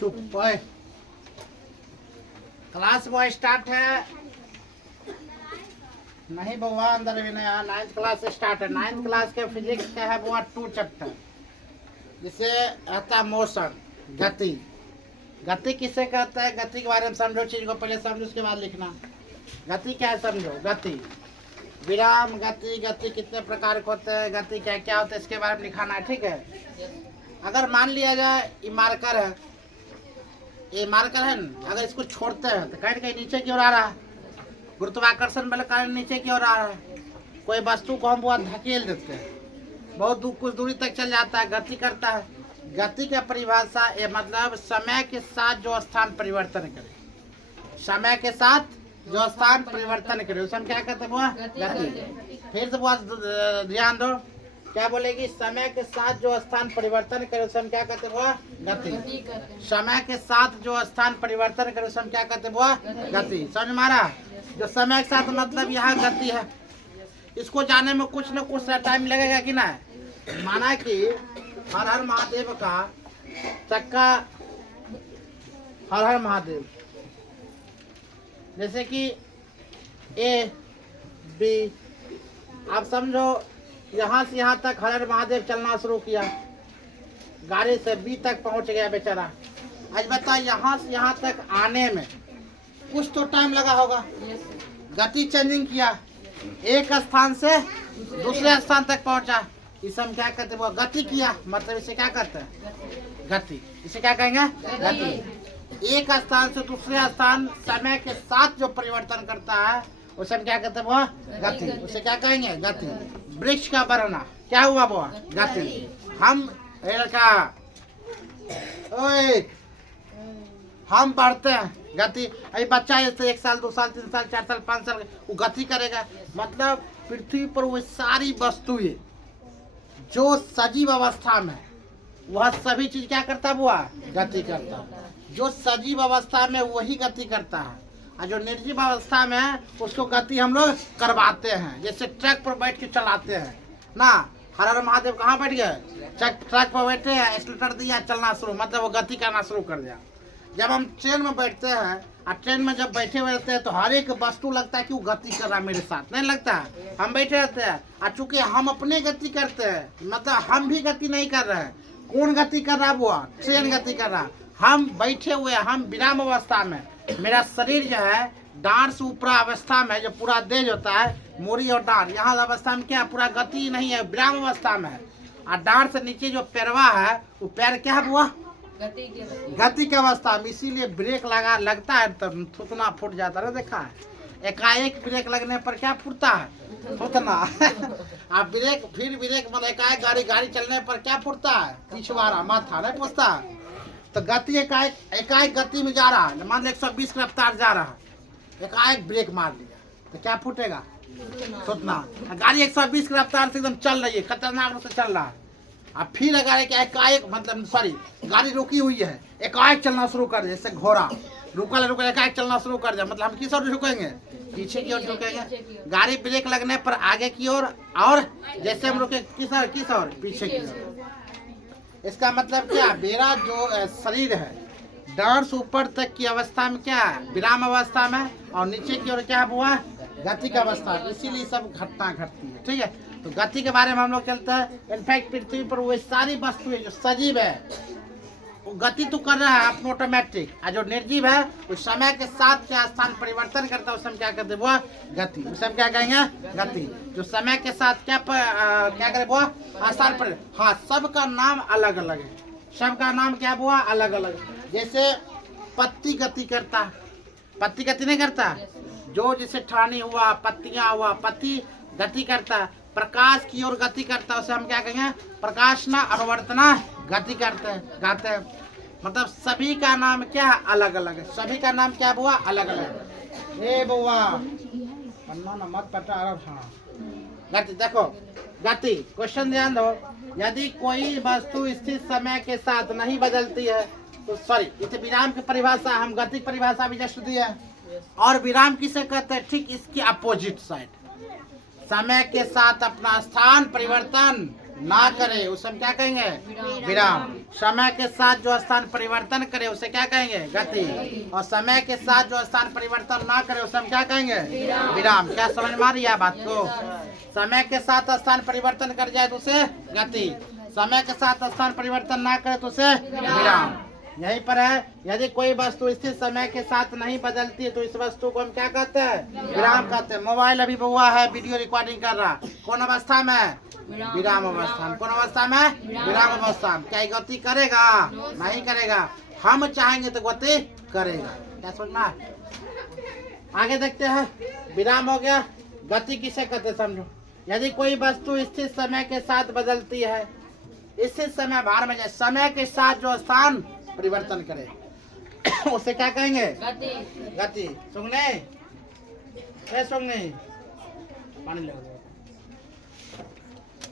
चुप ओए। क्लास वो स्टार्ट है नहीं बउआ, अंदर भी नहीं। 9th क्लास से स्टार्ट है। 9th क्लास के फिजिक्स का है वो 2 चैप्टर, जिसे आता मोशन, गति। गति किसे कहता है? गति के बारे में समझो, चीज को पहले समझो उसके बाद लिखना। गति क्या है समझो। गति विराम, गति, गति कितने प्रकार के होते हैं, गति क्या क्या होता है, इसके बारे में लिखाना है। ठीक है। अगर मान लिया जाए ये मार्कर है, ये मार्कर है ना, अगर इसको छोड़ते हैं तो कहीं नीचे की ओर आ रहा है, गुरुत्वाकर्षण बल कारण नीचे की ओर आ रहा है। कोई वस्तु को हम बहुत धकेल देते हैं, बहुत कुछ दूरी तक चल जाता है, गति करता है। गति का परिभाषा ये मतलब समय के साथ जो स्थान परिवर्तन करे, समय के साथ जो स्थान परिवर्तन करे उसे हम क्या कहते हैं? वो गति। फिर से बहुत ध्यान दो, क्या बोलेगी? समय के साथ जो स्थान परिवर्तन करे उसे हम क्या कहते हैं? वो गति। समय के साथ जो स्थान परिवर्तन करे उसे हम क्या कहते हैं? वो गति। समझ मारा? जो समय के साथ मतलब यहाँ गति है, इसको जाने में कुछ न कुछ टाइम लगेगा कि ना। माना कि हर हर महादेव का चक्का, हर हर महादेव, जैसे कि ए बी, आप समझो यहाँ से यहाँ तक हर हर महादेव चलना शुरू किया, गाड़ी से बी तक पहुँच गया बेचारा। आज बता यहाँ से यहाँ तक आने में कुछ तो टाइम लगा होगा। गति चेंजिंग किया, एक स्थान से दूसरे स्थान तक पहुंचा, इसे हम क्या कहते हैं? वो गति किया। मतलब इसे क्या कहते हैं? गति। इसे क्या कहेंगे? गति। एक स्थान से दूसरे स्थान समय के साथ जो परिवर्तन करता है उसे हम क्या कहते हैं? वो गति। उसे क्या कहेंगे? गति। वृक्ष का बढ़ना क्या हुआ? वो गति। हम हम बढ़ते हैं, गति। अभी बच्चा जैसे 1 साल 2 साल 3 साल 4 साल 5 साल वो गति करेगा। मतलब पृथ्वी पर वो सारी वस्तुएं जो सजीव अवस्था में, वह सभी चीज क्या करता है? वो गति करता है। जो सजीव अवस्था में वही गति करता है, और जो निर्जीव अवस्था में है उसको गति हम लोग करवाते हैं। जैसे ट्रक पर बैठ के चलाते हैं ना। हर हर महादेव कहाँ बैठ गए? ट्रक पर बैठे हैं, एक्सीलरेटर दिया, चलना शुरू, मतलब वो गति करना शुरू कर दिया। जब हम ट्रेन में बैठते हैं और ट्रेन में जब बैठे हुए रहते हैं तो हर एक वस्तु लगता है कि वो गति कर रहा है मेरे साथ, नहीं लगता है? हम बैठे रहते हैं और चूंकि हम अपने गति करते हैं, मतलब हम भी गति नहीं कर रहे हैं। कौन गति कर रहा है? वो ट्रेन गति कर रहा है। हम बैठे हुए, हम विराम अवस्था में, मेरा शरीर जो है डांड से ऊपर अवस्था में, जो पूरा देह होता है मूरी और डांड, यहाँ अवस्था में क्या पूरा गति नहीं है, विराम अवस्था में है। और डांड से नीचे जो पैरवा है वो पैर क्या है? वो गति की अवस्था में। इसीलिए ब्रेक लगता है तो थूथना फूट जाता है। देखा है? एकाएक ब्रेक लगने पर क्या फूटता है? थूथना। आप ब्रेक, फिर ब्रेक मतलब एकाएक गाड़ी चलने पर क्या फूटता है? पिछवाड़ा, माथा नहीं पूछता। तो गति एकाएक गति में जा रहा है, मान लो 120 की रफ्तार जा रहा है, एकाएक ब्रेक मार लिया तो क्या फूटेगा? थूथना। गाड़ी 120 की रफ्तार से एकदम चल रही है, खतरनाक रूप से चल रहा है, अब फिर अगर एकाएक मतलब सॉरी गाड़ी रुकी हुई है, एकाएक चलना शुरू कर दे, जैसे घोड़ा रुका एकाएक चलना शुरू कर दे, मतलब हम किस ओर झुकेंगे? पीछे की ओर झुकेंगे। गाड़ी ब्रेक लगने पर आगे की ओर, और जैसे हम रुके किस ओर? पीछे की ओर। इसका मतलब क्या? मेरा जो शरीर है डांड से ऊपर तक की अवस्था में क्या है? विराम अवस्था में, और नीचे की ओर क्या हुआ? गति का अवस्था। इसीलिए सब घटना घटती है। ठीक है। तो गति के बारे में हम लोग चलते हैं। इनफैक्ट पृथ्वी पर वो सारी वस्तुएं जो सजीव है वो गति तो कर रहा है अपने ऑटोमेटिक, और जो निर्जीव है वो समय के साथ क्या स्थान परिवर्तन करता है उसे हम क्या कहते हैं? वो गति। उसे हम क्या कहेंगे? गति। जो समय के साथ क्या करे? वो स्थान पर। हाँ, सबका नाम अलग अलग है, सबका नाम क्या हुआ? अलग अलग। जैसे पत्ती गति करता है, पत्ती गति नहीं करता। जो जैसे ठानी हुआ, पत्तियां हुआ, पत्ती गति करता है। प्रकाश की ओर गति करता है, उसे हम क्या कहेंगे? प्रकाशना अनुवर्तना गति करते हैं, गाते हैं। मतलब सभी का नाम क्या है? अलग अलग है। सभी का नाम क्या हुआ? अलग अलग। ए बुआ मत पटा गति। देखो गति, क्वेश्चन ध्यान दो। यदि कोई वस्तु स्थिर समय के साथ नहीं बदलती है तो सॉरी, इसे विराम की परिभाषा, हम गति परिभाषा भी जस्ट दी है। और विराम किसे कहते हैं? ठीक इसकी अपोजिट साइड, समय के साथ अपना स्थान परिवर्तन ना करे उसे हम क्या कहेंगे? विराम। समय के साथ जो स्थान परिवर्तन करे उसे क्या कहेंगे? गति। और समय के साथ जो स्थान परिवर्तन ना करे उसे हम क्या कहेंगे? विराम। क्या समझ में आ रही है बात को? समय के साथ स्थान परिवर्तन कर जाए तो उसे गति, समय के साथ स्थान परिवर्तन ना करे तो उसे विराम। यहीं पर है, यदि कोई वस्तु स्थिर समय के साथ नहीं बदलती है तो इस वस्तु को हम क्या कहते हैं? विराम कहते हैं। मोबाइल अभी बउआ है, वीडियो रिकॉर्डिंग कर रहा, कौन अवस्था में? विराम अवस्था में। कौन अवस्था में? विराम अवस्था में। क्या ये गति करेगा? नहीं करेगा। हम चाहेंगे तो गति करेगा। क्या समझना? आगे देखते हैं। विराम हो गया। गति किसे कहते समझो। यदि कोई वस्तु स्थिर समय के साथ बदलती है, स्थिर समय बाहर में जाए, समय के साथ जो स्थान परिवर्तन करे उसे क्या कहेंगे? गति। गति। सुनने सुनने पानी ले।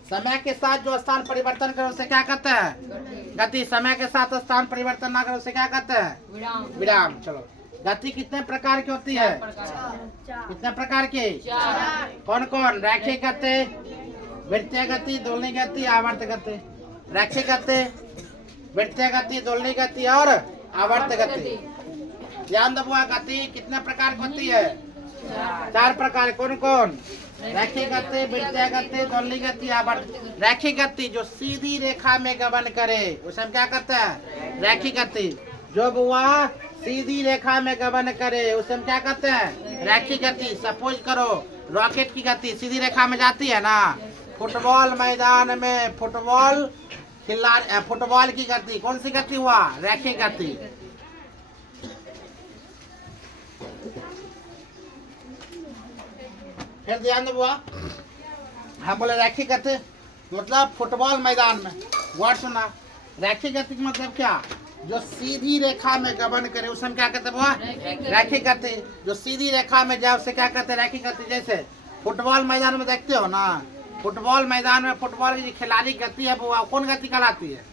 समय के साथ जो स्थान परिवर्तन करे उसे क्या कहते हैं? गति। समय के साथ स्थान परिवर्तन ना करे उसे क्या कहते हैं? विराम। चलो, गति कितने प्रकार की होती है? कितने प्रकार की? कौन कौन? रैखिक गति, वृत्तीय गति, दोलनी गति, आवर्त गति। रैखिक गति, वृत्तीय गति, दोलनी गति और आवर्त गति। ध्यान दबुआ, गति कितने प्रकार की होती है? 4 प्रकार। कौन कौन? रैखिक गति, वृत्तीय गति, दोलनी गति, आवर्त। रैखिक गति जो सीधी रेखा में गमन करे उसे हम क्या कहते हैं? रैखिक गति। जो बुआ सीधी रेखा में गमन करे उसे हम क्या कहते हैं? रैखिक गति। सपोज करो रॉकेट की गति सीधी रेखा में जाती है ना। फुटबॉल मैदान में फुटबॉल खिलाड़ी, फुटबॉल की गति कौन सी गति हुआ? रैखिक गति। फिर ध्यान दो, हम बोले रैखिक गति मतलब फुटबॉल मैदान में। वर्ड सुना। रैखिक गति मतलब क्या? जो सीधी रेखा में गमन करे उसे हम क्या कहते हैं? रैखिक गति। जो सीधी रेखा में जाए उसे क्या कहते हैं? रैखिक गति। जैसे फुटबॉल मैदान में देखते हो ना, फुटबॉल मैदान में फुटबॉल की खिलाड़ी गति है वो कौन गति कहलाती है?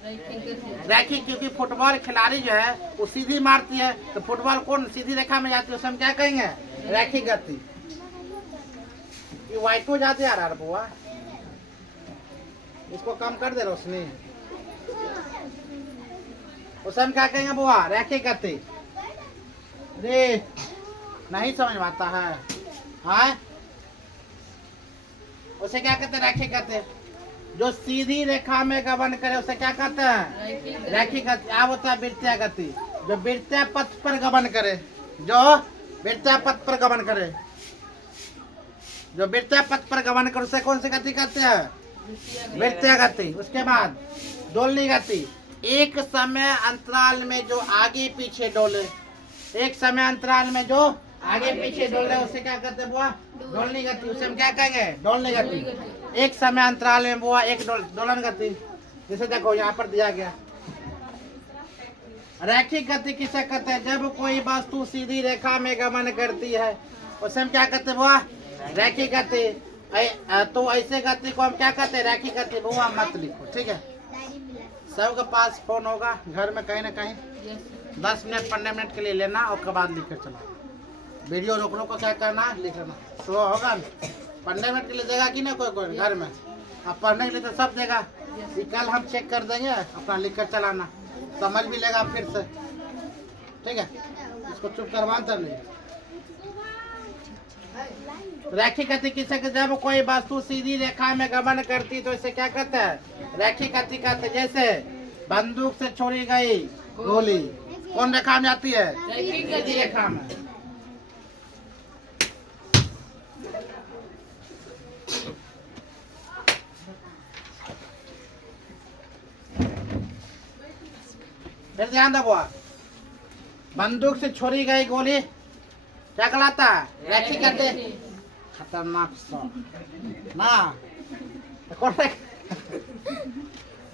रैखिक। क्योंकि फुटबॉल खिलाड़ी जो है वो सीधी मारती है, तो फुटबॉल कौन सीधी रेखा में जाती है उसे हम क्या कहेंगे? रैखिक गति। ये व्हाइट हो जाते यार यार बुआ, इसको कम कर दे रोशनी। उसे हम क्या कहेंगे बुआ? रैखिक गति। रे नहीं समझ में आता है? हाँ, उसे क्या कहते हैं? रैखिक गति। जो सीधी रेखा में गमन करे उसे क्या कहते हैं? रैखिक गति। अब होता है वृत्तीय गति। जो वृत्तीय पथ पर गमन करे, जो वृत्तीय पथ पर गमन करे, जो वृत्तीय पथ पर गमन करे उसे कौन सी गति कहते हैं? वृत्तीय गति। उसके बाद दोलनी गति। एक समय अंतराल में जो आगे पीछे डोले, एक समय अंतराल में जो आगे पीछे डोले उसे क्या कहते हैं बुआ? दोलनी गति। उसे हम क्या कहेंगे? दोलनी गति। एक समय अंतराल में बुआ एक दोलन गति। जैसे देखो यहाँ पर दिया गया। रैखिक गति किसे कहते हैं? जब कोई वस्तु सीधी रेखा में गमन करती है उसे हम क्या कहते हैं बुआ? रैखिक गति। तो ऐसे गति को हम क्या कहते हैं? रैखिक गति। बुआ मत लिखो, ठीक है? सबके पास फोन होगा घर में कहीं ना कहीं। 10 मिनट 15 मिनट के लिए लेना और उसके बाद लिख कर चला। वीडियो रोकने को क्या करना? लिखना। तो होगा 15 मिनट के लिए देगा कि ना कोई घर में? अब पढ़ने के लिए तो सब देगा। कल हम चेक कर देंगे, अपना लिख कर चलाना, समझ भी लेगा फिर से, ठीक है? इसको चुप करवाना नहीं। रैखिक गति किसे कहते? जब कोई वस्तु सीधी रेखा में गमन करती तो इसे क्या कहते हैं? रैखिक गति कहते हैं। जैसे बंदूक से छोड़ी गई गोली कौन रेखा में आती है? सीधी रेखा में। फिर ध्यान दो, बंदूक से छोड़ी गई गोली क्या कहलाता है? रैखिक गति। खतरनाक शॉट ना, कौन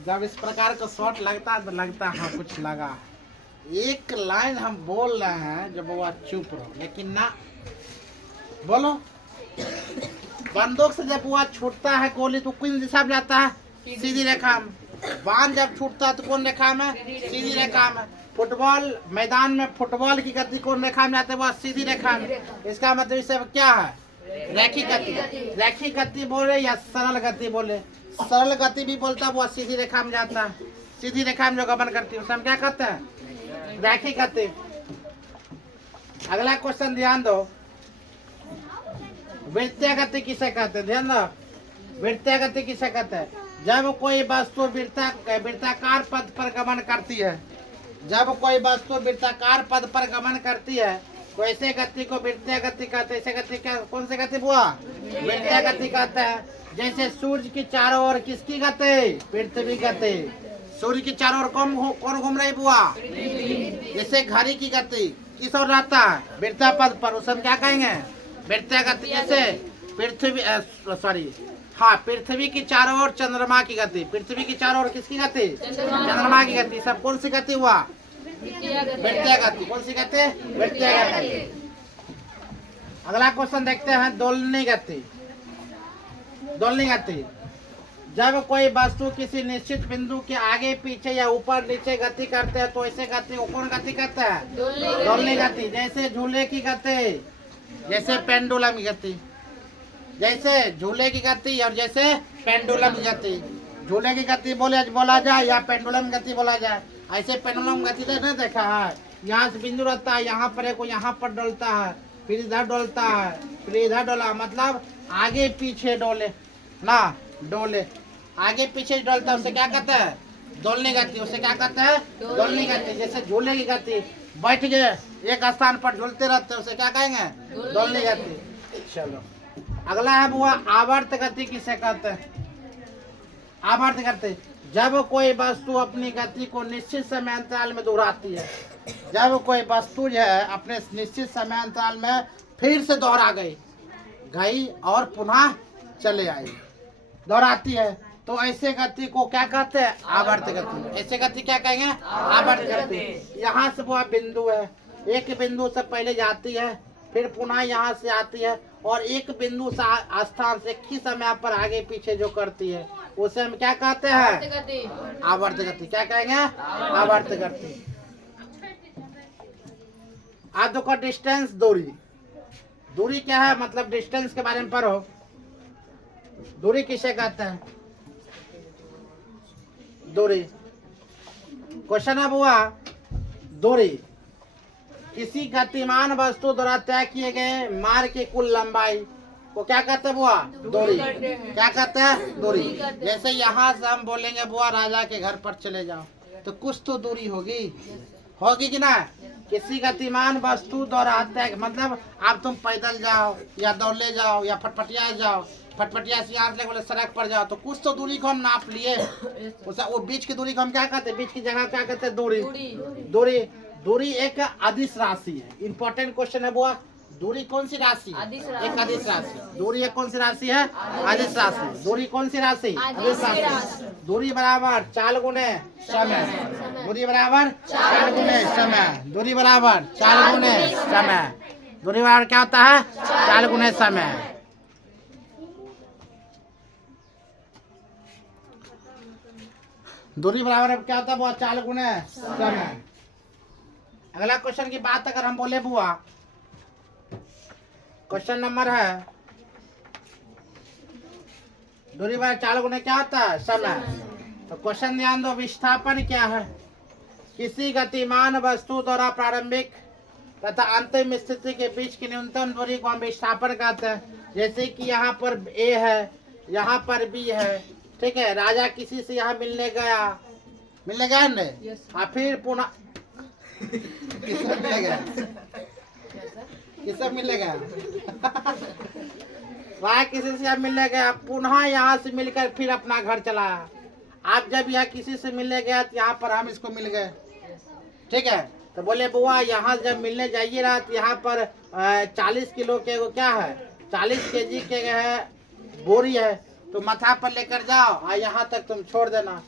जब इस प्रकार का शॉट लगता है तो लगता है हाँ कुछ लगा। एक लाइन हम बोल रहे हैं जब वो चुप रहो, लेकिन ना बोलो। बंदूक से जब वो छूटता है गोली तो किस दिशा में जाता है? सीधी रेखा में। बाण जब छूटता है तो कौन रेखा में? सीधी रेखा में। फुटबॉल मैदान में फुटबॉल की गति कौन रेखा में आते हैं? वह सीधी रेखा में। इसका मतलब इसे क्या है? रैखिक गति। रैखिक गति बोले या सरल गति बोले? सरल गति भी बोलता है, वो सीधी रेखा में जाता है, सीधी रेखा में जो गमन करती है उसे हम क्या कहते हैं? रैखिक गति। अगला क्वेश्चन ध्यान दो, वृत्तीय गति किसे कहते हैं? ध्यान दो, वृत्तीय गति किसे कहते हैं? जब कोई वस्तु वृत्ताकार पथ पर गमन करती है, जब कोई वस्तु वृत्ताकार पथ पर गमन करती है तो ऐसे गति को वृत्तीय गति कहते हैं। ऐसे गति क्या, कौन सी गति हुआ? वृत्तीय गति कहते हैं। जैसे सूर्य की चारों ओर किसकी गति? पृथ्वी गति। सूर्य की चारों ओर कौन घूम रही बुआ? जैसे घड़ी की गति किस ओर रहता है? वृत्तीय पथ पर, उसे हम क्या कहेंगे? वृत्तीय गति। जैसे पृथ्वी पृथ्वी की चारों ओर चंद्रमा की गति, पृथ्वी की चारों ओर किसकी गति? चंद्रमा की गति। सब कौन सी गति हुआ? वृत्तीय गति। कौन सी गति? वृत्तीय गति। अगला क्वेश्चन देखते हैं, दोलनी गति। दोलनी गति, जब कोई वस्तु किसी निश्चित बिंदु के आगे पीछे या ऊपर नीचे गति करते हैं तो ऐसे गति को कौन गति कहते हैं? दोलनी गति। जैसे झूले की गति, जैसे पेंडुलम की गति, जैसे झूले की गति और जैसे पेंडुलम की गति। झूले की गति बोला जाए या पेंडुलम गति बोला जाए। ऐसे पेंडुलम गति तो नहीं देखा है, यहाँ से बिंदु रहता है, यहाँ पर एक यहाँ पर डोलता है, फिर इधर डोलता है, फिर इधर डोला, मतलब आगे पीछे डोले ना, डोले आगे पीछे डोलता है, उसे क्या कहते हैं? दोलनी गति। उसे क्या कहते हैं? दोलनी गति। जैसे झूले की गति, बैठ गए एक स्थान पर झूलते रहते हैं, उसे क्या कहेंगे? दोलनी गति। चलो अगला है वो आवर्त गति किसे कहते हैं? आवर्त गति, जब कोई वस्तु अपनी गति को निश्चित समय अंतराल में दोहराती है, जब कोई वस्तु जो है अपने निश्चित समय अंतराल में फिर से दोहरा गई और पुनः चले आई, दोहराती है, तो ऐसे गति को क्या कहते हैं? आवर्त गति। ऐसे गति क्या कहेंगे? आवर्त गति। यहाँ से वो बिंदु है, एक बिंदु से पहले जाती है, फिर पुनः यहाँ से आती है और एक बिंदु से स्थान से एक ही समय पर आगे पीछे जो करती है उसे हम क्या कहते हैं? आवर्त गति। क्या कहेंगे? आवर्त गति। आज देखो डिस्टेंस, दूरी। दूरी क्या है? मतलब डिस्टेंस के बारे में पढ़ो। दूरी किसे कहते हैं? दूरी। क्वेश्चन है बुआ, दूरी किसी गतिमान वस्तु द्वारा तय किए गए मार्ग की कुल लंबाई को क्या कहते हैं बुआ? दूरी। क्या कहते हैं? दूरी। जैसे यहाँ से हम बोलेंगे बुआ राजा के घर पर चले जाओ, तो कुछ तो दूरी होगी कि ना? किसी गतिमान वस्तु द्वारा तय, मतलब आप तुम पैदल जाओ या दौड़ले जाओ या फटफटिया जाओ, फटफटिया से यहाँ से बोले सड़क पर जाओ, तो कुछ तो दूरी को हम नाप लिए। उसे वो बीच की दूरी को हम क्या कहते हैं? बीच की जगह क्या कहते हैं? दूरी। दूरी। दूरी एक अदिश राशि है। इंपॉर्टेंट क्वेश्चन है बुआ, दूरी कौन सी राशि? एक अदिश राशि। दूरी एक कौन सी राशि है? अदिश राशि। दूरी कौन सी राशि? अदिश राशि। दूरी बराबर 4 गुणे समय। दूरी बराबर 4 गुणे समय। दूरी बराबर 4 गुणे समय। दूरी बराबर क्या होता है? 4 गुणे समय। दूरी बराबर क्या होता है बुआ? 4 गुणे समय। अगला क्वेश्चन की बात अगर हम बोले बुआ, क्वेश्चन नंबर है, दूरी बराबर 4 गुणे क्या होता है? समय। तो क्वेश्चन ध्यान दो, विस्थापन क्या है? किसी गतिमान वस्तु द्वारा प्रारंभिक तथा अंतिम स्थिति के बीच की न्यूनतम दूरी को हम विस्थापन कहते हैं। जैसे कि यहाँ पर ए है, यहाँ पर बी है, ठीक है। राजा किसी से यहाँ मिलने गया ने, फिर पुनः किससे मिलेगा? वह किसी से मिलने गया, पुनः यहाँ से मिलकर फिर अपना घर चला। आप जब यहाँ किसी से मिलने गया तो यहाँ पर हम इसको मिल गए, ठीक है। तो बोले बुआ यहाँ जब मिलने जाइए रहा तो यहाँ पर 40 किलो के वो क्या है? 40 केजी के है बोरी है, तो माथा पर लेकर जाओ और यहाँ तक तुम छोड़ देना,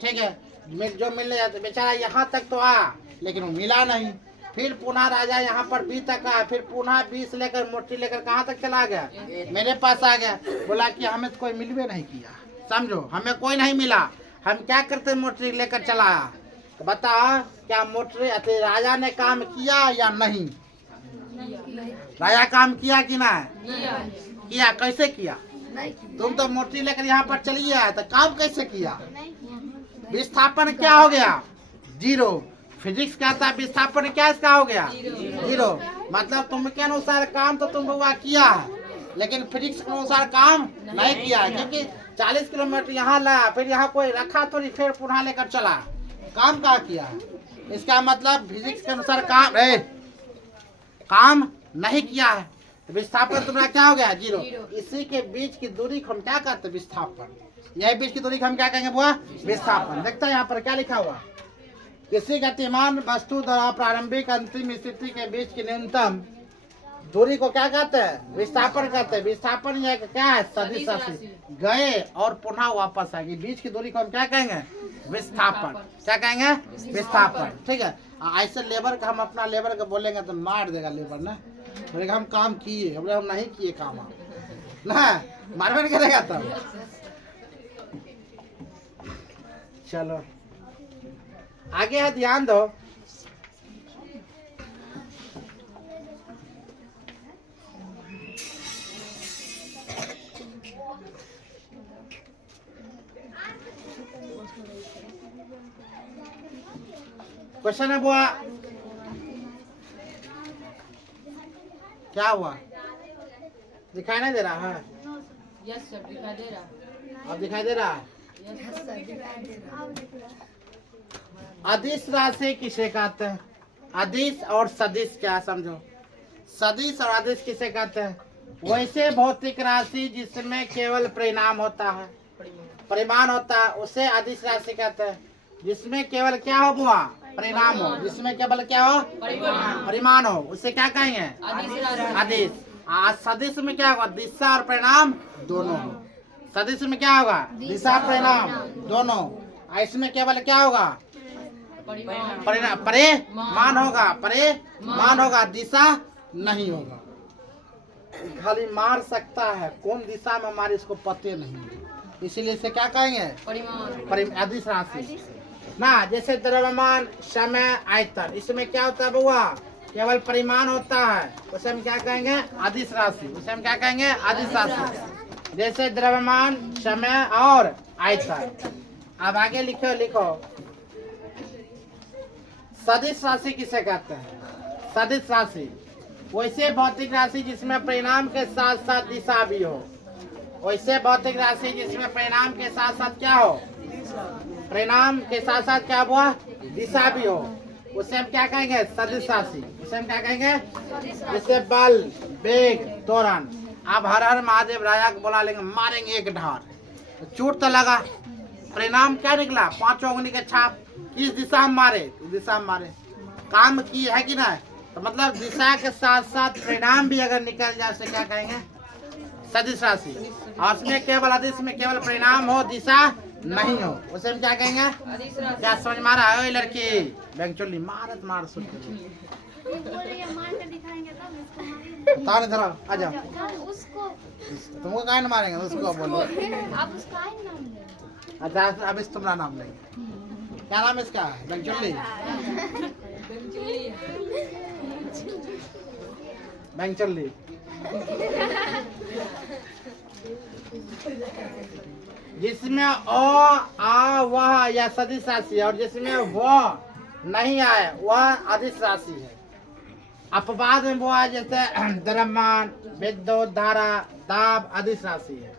ठीक है। जो मिलने जाते बेचारा यहाँ तक तो आ, लेकिन वो मिला नहीं। फिर पुनः राजा यहाँ पर 20 तक आया, फिर पुनः 20 लेकर मोटी लेकर कहाँ तक चला गया? मेरे पास आ गया। बोला कि हमें तो कोई मिलवे नहीं किया, समझो, हमें कोई नहीं मिला, हम क्या करते? मोटरी लेकर चला आया। तो बताओ क्या मोटरी राजा ने काम किया या नहीं? राजा काम किया कि ना? किया। कैसे किया? तुम तो मोटी लेकर यहाँ पर चली आए तो काम कैसे किया? विस्थापन क्या हो गया? 0। फिजिक्स का था विस्थापन क्या इसका हो गया? 0। मतलब तुम्हें अनुसार काम तो तुम हुआ किया है, लेकिन फिजिक्स के अनुसार काम नहीं किया है, क्योंकि 40 किलोमीटर यहाँ लाया, फिर यहाँ कोई रखा थोड़ी, फिर पुनः लेकर चला, काम कहाँ किया है? इसका मतलब फिजिक्स के अनुसार काम नहीं किया है। तो विस्थापन तुम्हारा क्या हो गया? 0। इसी के बीच की दूरी को हम क्या कहते हैं? विस्थापन। यही बीच की दूरी को हम क्या कहेंगे बुआ? विस्थापन। देखता है यहाँ पर क्या लिखा हुआ? किसी गतिमान वस्तु द्वारा प्रारंभिक अंतिम स्थिति के बीच की न्यूनतम दूरी को क्या कहते हैं? विस्थापन कहते हैं। विस्थापन यह क्या है? सदिश राशि गए और पुनः वापस आएगी, बीच की दूरी को हम क्या कहेंगे? विस्थापन। क्या कहेंगे? विस्थापन। ठीक है। ऐसे लेबर का हम अपना लेबर का बोलेंगे तो मार देगा लेबर ना, बोलेगा हम काम किए, हम नहीं किए काम, ना मारबेट करेगा तब। चलो आगे है, ध्यान दो। क्वेश्चन है बुआ, क्या हुआ? दिखाई नहीं दे रहा है? यस सर, दिखाई दे रहा। अब दिखाई दे रहा है? यस सर, दिखाई दे रहा। अदिश राशि किसे कहते हैं? अदिश और सदिश क्या समझो? सदिश और अदिश किसे कहते हैं? वैसे भौतिक राशि जिसमें केवल परिणाम होता है, परिमाण होता है, उसे अदिश राशि कहते हैं। जिसमें केवल क्या हो बुआ? परिणाम हो। जिसमें केवल क्या हो? परिमाण हो, उसे क्या कहेंगे? अदिश। सदिश में क्या होगा? दिशा और परिणाम दोनों हो। सदिश में क्या होगा? दिशा परिणाम दोनों। इसमें केवल क्या होगा? परिमाण होगा, परिमाण होगा, दिशा नहीं होगा। खाली मार सकता है, कौन दिशा में मारे इसको पते नहीं, इसीलिए इसे क्या कहेंगे? परिमाण। अदिश राशि ना, जैसे द्रव्यमान, समय, आयतन, इसमें क्या होता है बुआ? केवल परिमाण होता है, उसे हम क्या कहेंगे? अदिश राशि। उसे हम क्या कहेंगे? अदिश राशि। जैसे द्रव्यमान, समय और आयतन। अब आगे लिखो। सदिश राशि किसे कहते हैं? सदिश राशि वैसे भौतिक राशि जिसमें परिणाम के साथ साथ दिशा भी हो। वैसे भौतिक राशि जिसमें परिणाम के साथ साथ क्या हो? परिणाम के साथ साथ क्या हुआ? दिशा भी हो, उसे हम क्या कहेंगे? सदिश राशि। उसे हम क्या कहेंगे? जैसे बल, वेग, त्वरण। आप हर हर महादेव राजा को बुला लेंगे, मारेंगे एक ढार, चोट तो लगा, परिणाम क्या निकला? 5 उंगली के छाप। किस दिशा में मारे? इस दिशा में मारे, काम की है कि ना? तो मतलब दिशा के साथ साथ परिणाम भी अगर निकल जाए उसे क्या कहेंगे? सदिश राशि। और उसमें केवल अदिश में केवल परिणाम हो, दिशा नहीं हो, उसे हम क्या कहेंगे? क्या समझ मारा है लड़की? बैंक चोली मारत मार सुन तार इधर आ जाओ। तुमको काहे न मारेंगे? उसको बोलो। आप उसका ही नाम ले। अच्छा अब इस तुम्हारा नाम लेंगे। क्या नाम है इसका? बैंक चोली। बैंक चोली। जिसमें आ वह या सदिश राशि है, और जिसमें वह नहीं आए वह अदिश राशि है। अपवाद में वो है जैसे द्रव्यमान, विद्युत धारा, दाब अदिश राशि है।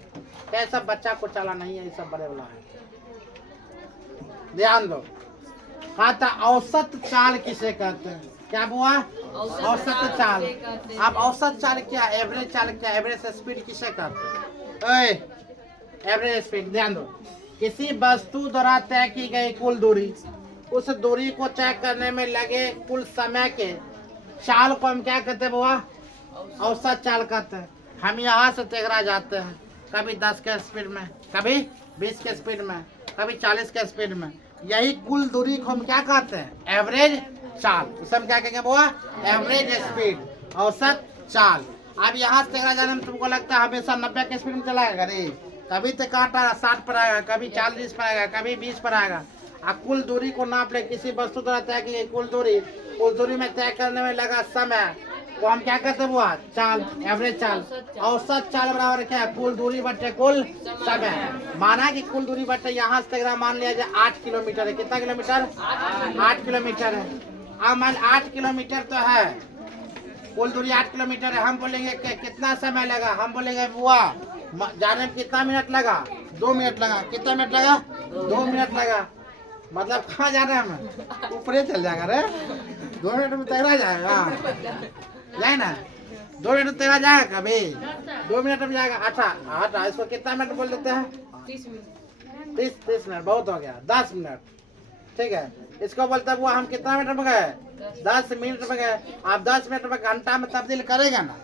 क्या सब बच्चा को चला नहीं है, ये सब बड़े वाला है। ध्यान दो। कहा था औसत चाल किसे कहते हैं? क्या हुआ? औसत चाल। अब औसत चाल क्या? एवरेज चाल क्या? एवरेज स्पीड किसे कहते हैं? Average speed. ध्यान दो। किसी वस्तु द्वारा तय की गई कुल दूरी, उस दूरी को तय करने में लगे कुल समय के चाल को हम क्या कहते हैं बुआ? औसत चाल कहते हैं। हम यहाँ से तेघरा जाते हैं, कभी 10 के स्पीड में, कभी 20 के स्पीड में, कभी 40 के स्पीड में। यही कुल दूरी को हम क्या कहते हैं? एवरेज चाल। उसे हम क्या कहेंगे बुआ? एवरेज स्पीड, औसत चाल। अब यहाँ से तेघरा जाने में तुमको लगता है हमेशा 90 के स्पीड में चलाएगा? अरे कभी तो कांटा 60 पर आएगा, कभी 40 पर आएगा, कभी 20 पर आएगा। कुल दूरी को नाप ले, किसी वस्तु द्वारा तय की गई कुल दूरी, उस दूरी में तय करने में लगा समय, वो हम क्या कहते हैं बुआ, चाल, एवरेज चाल। औसत चाल बराबर क्या है, कुल दूरी बटे कुल समय। माना कि कुल दूरी बटे यहाँ से तेगरा मान लिया जाए 8 किलोमीटर है। कितना किलोमीटर, 8 किलोमीटर है। अब मान 8 किलोमीटर तो है, कुल दूरी 8 किलोमीटर है। हम बोलेंगे कि कितना समय लगा, हम बोलेंगे बुआ जाने में कितना मिनट लगा, 2 मिनट लगा। कितना मिनट लगा, 2 मिनट लगा। मतलब कहाँ जाना है हमें, ऊपर चल जाएगा रे, 2 मिनट में तैरा जाएगा, जाए ना 2 मिनट में तैरा जाएगा कभी, 2 मिनट में जाएगा। अच्छा इसको कितना मिनट बोल देते हैं, 30 मिनट। 30 मिनट बहुत हो गया, 10 मिनट ठीक है। इसको बोलते हुआ हम कितना मिनट में गए, 10 मिनट में गए। आप 10 मिनट में घंटा में तब्दील करेगा ना,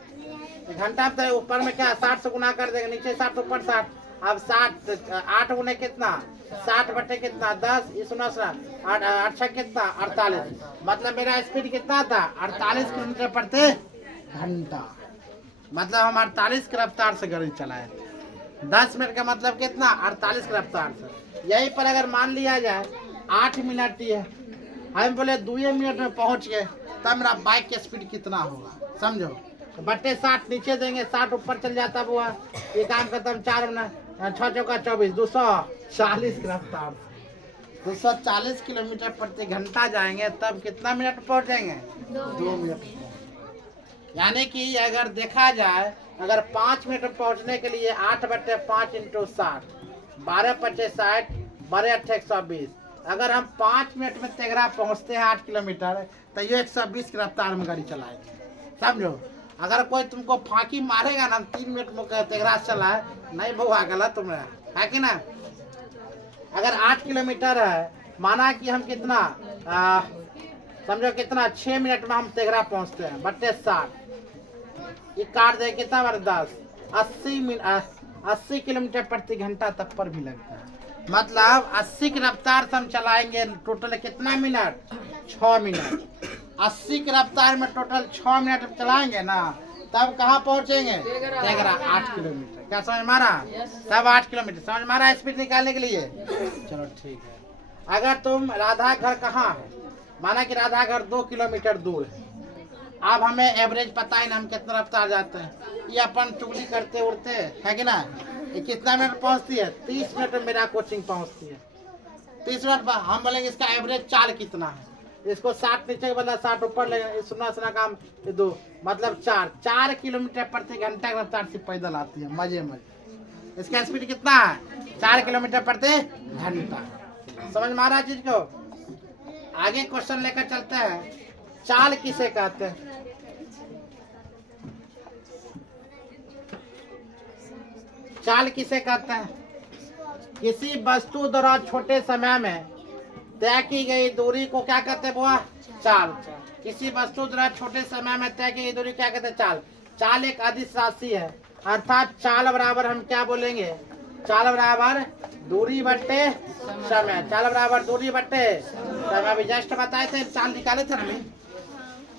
घंटा में ऊपर में क्या 60 से गुना कर देगा, नीचे 60 ऊपर 60। अब 60 8 गुने कितना, 60 बटे कितना 10, ये सुना 8 कितना 48। मतलब मेरा स्पीड कितना था, 48 किलोमीटर प्रति घंटा। मतलब हम 48 की रफ्तार से गाड़ी चलाए। 10 मिनट का मतलब कितना, 48 की रफ्तार से। यही पर अगर मान लिया जाए 8 मिनट ही है, हम बोले 2 मिनट में पहुंच गए, तब मेरा बाइक की स्पीड कितना होगा समझो। बट्टे 60 नीचे देंगे, 60 ऊपर चल जाता हुआ, ये काम खत्म। 4 मिनट 6 चौका 24, 240 की रफ्तार, 240 किलोमीटर प्रति घंटा जाएंगे, तब कितना मिनट पहुंचेंगे, 2 मिनट। यानी कि अगर देखा जाए, अगर 5 मिनट में पहुंचने के लिए 8 बटे 5 इंटू 60, 12 पचे 60, 12 8 120। अगर हम 5 मिनट में तेगरा पहुंचते हैं 8 किलोमीटर, तो ये 120 की रफ्तार में गाड़ी चलाएंगे समझो। अगर कोई तुमको फांकी मारेगा ना, 3 मिनट में तेगरा चला है, नहीं बहुआ गलत तुमने है कि ना। अगर 8 किलोमीटर है, माना कि हम कितना समझो कितना 6 मिनट में हम तेगरा पहुंचते हैं, बट्टे 60 ये काट दे कितना बार 10, 80 किलोमीटर प्रति घंटा तब पर भी लगता है। मतलब 80 की रफ्तार से हम चलाएंगे, टोटल कितना मिनट, 6 मिनट। 80 की रफ्तार में टोटल 6 मिनट चलाएंगे ना, तब कहाँ पहुंचेंगे, तेगरा 8 किलोमीटर। क्या समझ मारा, तब 8 किलोमीटर समझ मारा स्पीड निकालने के लिए। चलो ठीक है। अगर तुम राधा घर कहाँ है, माना कि राधा घर 2 किलोमीटर दूर है। अब हमें एवरेज पता है ना, हम कितना रफ्तार जाते हैं, ये अपन चुगली करते उड़ते है कि ना। ये कितना मिनट पहुंचती है, 30 मिनट में मेरा कोचिंग पहुंचती है। 30 मिनट बाद हम बोलेंगे इसका एवरेज चाल कितना है, इसको 60 नीचे के बदला 60 ऊपर लेंगे, सुना काम 2 मतलब 4 किलोमीटर प्रति घंटा की रफ्तार से पैदल आती है मजे मजे। इसका स्पीड कितना है, 4 किलोमीटर प्रति घंटा। समझ में आ रहा चीज को। आगे क्वेश्चन लेकर चलते हैं, चाल किसे कहते हैं। चाल किसे कहते हैं, किसी वस्तु द्वारा छोटे समय में तय की गई दूरी को क्या कहते हैं बुआ, चाल। किसी वस्तु द्वारा छोटे समय में तय की गई दूरी क्या कहते हैं, चाल। चाल एक अदिश राशि है, अर्थात चाल बराबर हम क्या बोलेंगे, चाल बराबर दूरी बट्टे समय। चाल बराबर दूरी बट्टे समय। अभी जस्ट बताए थे, चाल निकाले थे ना,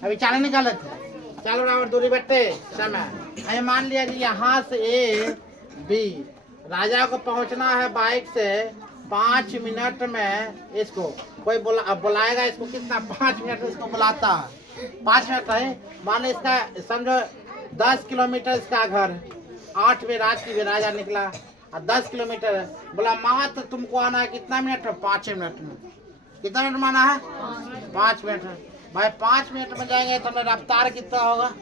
अभी चाल निकाले थे। चाल बराबर दूरी बट्टे समय। अभी मान लिया कि यहाँ से ए बी राजा को पहुँचना है बाइक से 5 मिनट में। इसको कोई बुलाएगा, इसको कितना 5 मिनट में इसको बुलाता है, 5 मिनट है। मान लो इसका समझो 10 किलोमीटर इसका घर, 8 बजे रात की राजा निकला और 10 किलोमीटर है, बोला मात्र तुमको आना है कितना मिनट में, 5 मिनट में। कितना मिनट में आना है, 5 मिनट में। भाई 5 मिनट में जाएंगे तो हमें रफ्तार कितना होगा,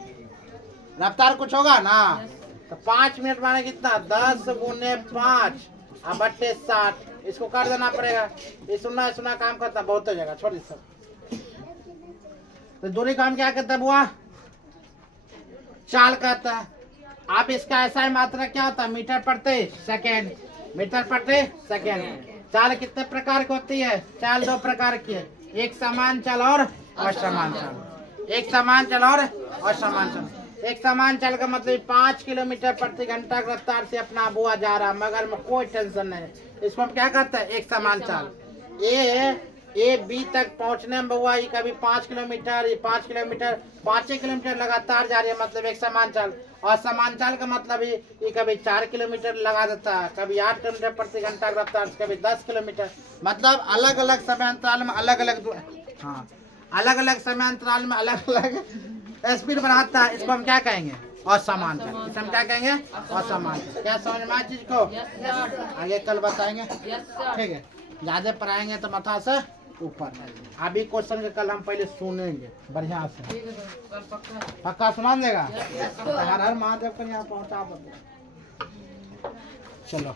रफ्तार कुछ होगा ना। तो 5 मिनट माने कितना, 10 गुने 5 बट्टे 60, इसको कर देना पड़ेगा। ये सुना काम करता बहुत हो जाएगा, छोड़ सब। तो दूरी का हम क्या कहते हैं बुआ, चाल कहता है। आप इसका ऐसा ही मात्रा क्या होता है, मीटर प्रति सेकेंड, मीटर प्रति सेकेंड। चाल कितने प्रकार की होती है, चाल 2 प्रकार की है, एक समान चाल और असमान चाल। एक समान चाल और असमान चाल। एक समान चाल का मतलब 5 किलोमीटर प्रति घंटा की रफ्तार से अपना बुआ जा रहा, मगर में कोई टेंशन नहीं, इसको हम क्या कहते हैं, एक समान चाल। ए बी तक पहुंचने में बुआ ये कभी 5 किलोमीटर, ये 5 किलोमीटर, 5 किलोमीटर लगातार जा रही है, मतलब एक समान चाल। और समान चाल का मतलब ये कभी 4 किलोमीटर लगा देता है, कभी 8 किलोमीटर प्रति घंटा की रफ्तार से, कभी 10 किलोमीटर। मतलब अलग अलग समय अंतराल में अलग अलग, हाँ अलग अलग समय अंतराल में अलग अलग स्पीड बढ़ाता है, इसको हम क्या कहेंगे? असमानता। इसे हम क्या कहेंगे? असमानता। क्या समझ में आया चीज को? Yes sir. आगे कल बताएंगे, यस सर। ठीक है। ज्यादा पढ़ाएंगे तो माथा से ऊपर। अभी क्वेश्चन के कल हम पहले सुनेंगे बढ़िया से। ठीक है सर, कल पक्का। पक्का सुना देगा? Yes sir. हर हर महादेव को यहाँ पहुँचा दो। चलो।